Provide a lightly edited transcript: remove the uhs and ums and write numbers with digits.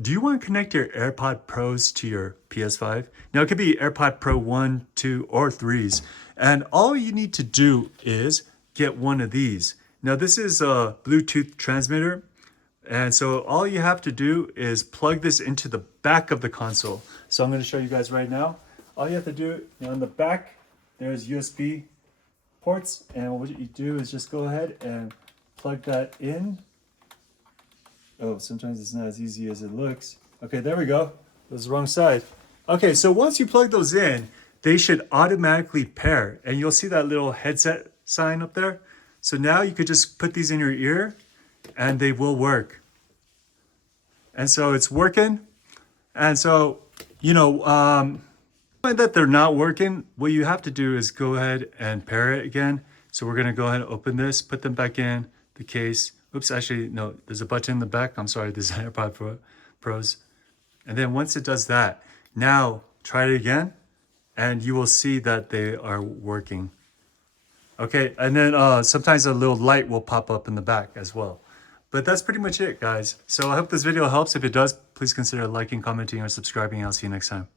Do you want to connect your AirPod Pros to your PS5? Now it could be AirPod Pro 1, 2, or 3s. And all you need to do is get one of these. Now this is a Bluetooth transmitter. And so all you have to do is plug this into the back of the console. So I'm going to show you guys right now. All you have to do, on the back, there's USB ports. And what you do is just go ahead and plug that in. Oh, sometimes it's not as easy as it looks. Okay, there we go. That was the wrong side. Okay, so once you plug those in, they should automatically pair. And you'll see that little headset sign up there. So now you could just put these in your ear and they will work. And so it's working. And so, that they're not working, what you have to do is go ahead and pair it again. So we're gonna go ahead and open this, put them back in the case. Oops, actually, no, there's a button in the back. I'm sorry, this is AirPod Pros. And then once it does that, now try it again and you will see that they are working. Okay, and then sometimes a little light will pop up in the back as well. But that's pretty much it, guys. So I hope this video helps. If it does, please consider liking, commenting, or subscribing. I'll see you next time.